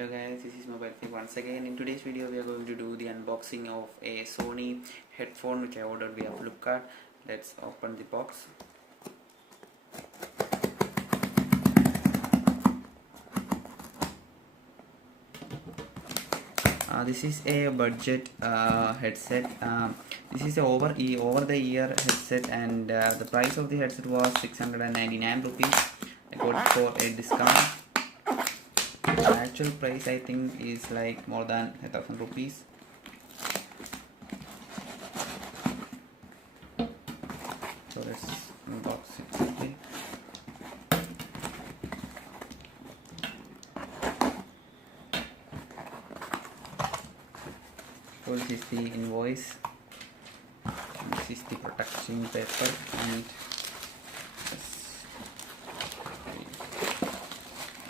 Hello guys, this is Mobile Freak once again. In today's video we are going to do the unboxing of a Sony headphone which I ordered via Flipkart. Let's open the box. This is a budget headset. This is a over the ear headset, and the price of the headset was 699 rupees. I got it for a discount. The actual price I think is like more than 1,000 rupees. So let's unbox it quickly. So this is the invoice, this is the protection paper, and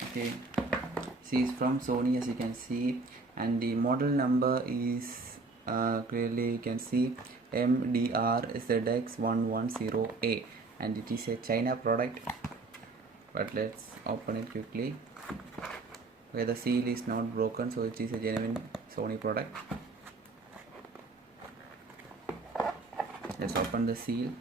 okay, this is from Sony, as you can see, and the model number is clearly you can see MDR-ZX110 A, and it is a China product. But let's open it quickly, where the seal is not broken, so it is a genuine Sony product. Let's open the seal.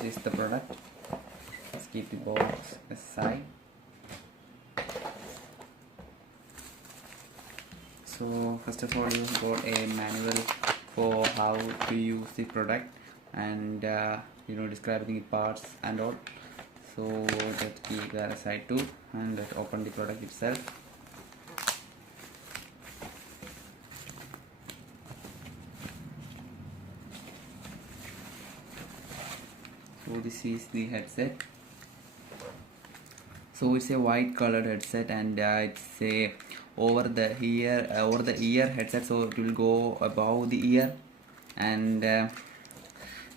This is the product. Let's keep the box aside. So first of all, you got a manual for how to use the product, and describing the parts and all. So let's keep that aside too, and let's open the product itself. So this is the headset. So it's a white colored headset, and it's a over the ear headset, so it will go above the ear. And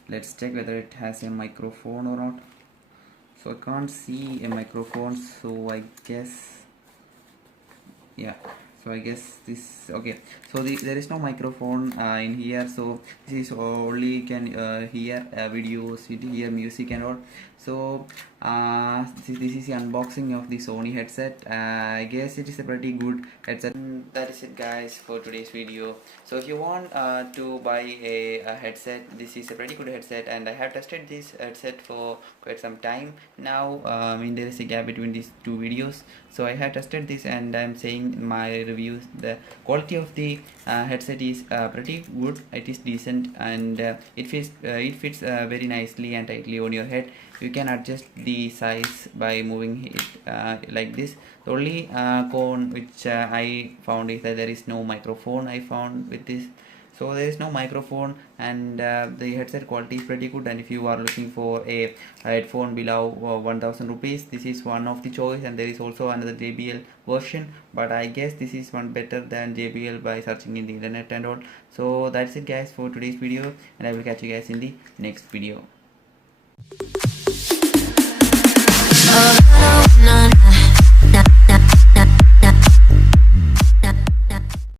let's check whether it has a microphone or not. So I can't see a microphone, so I guess, yeah, so I guess this, okay, so there is no microphone in here, so this is only can hear videos, hear music and all. So this is the unboxing of the Sony headset. I guess it is a pretty good headset. And that is it guys for today's video. So if you want to buy a headset, this is a pretty good headset, and I have tested this headset for quite some time now. There is a gap between these two videos, so I have tested this and I'm saying in my reviews the quality of the headset is pretty good. It is decent, and it fits very nicely and tightly on your head. You can adjust the size by moving it like this. The only con which I found is that there is no microphone. I found with this, so there is no microphone, and the headset quality is pretty good. And if you are looking for a headphone below 1,000 rupees, this is one of the choice. And there is also another JBL version, but I guess this is one better than JBL by searching in the internet and all. So that's it guys for today's video, and I will catch you guys in the next video.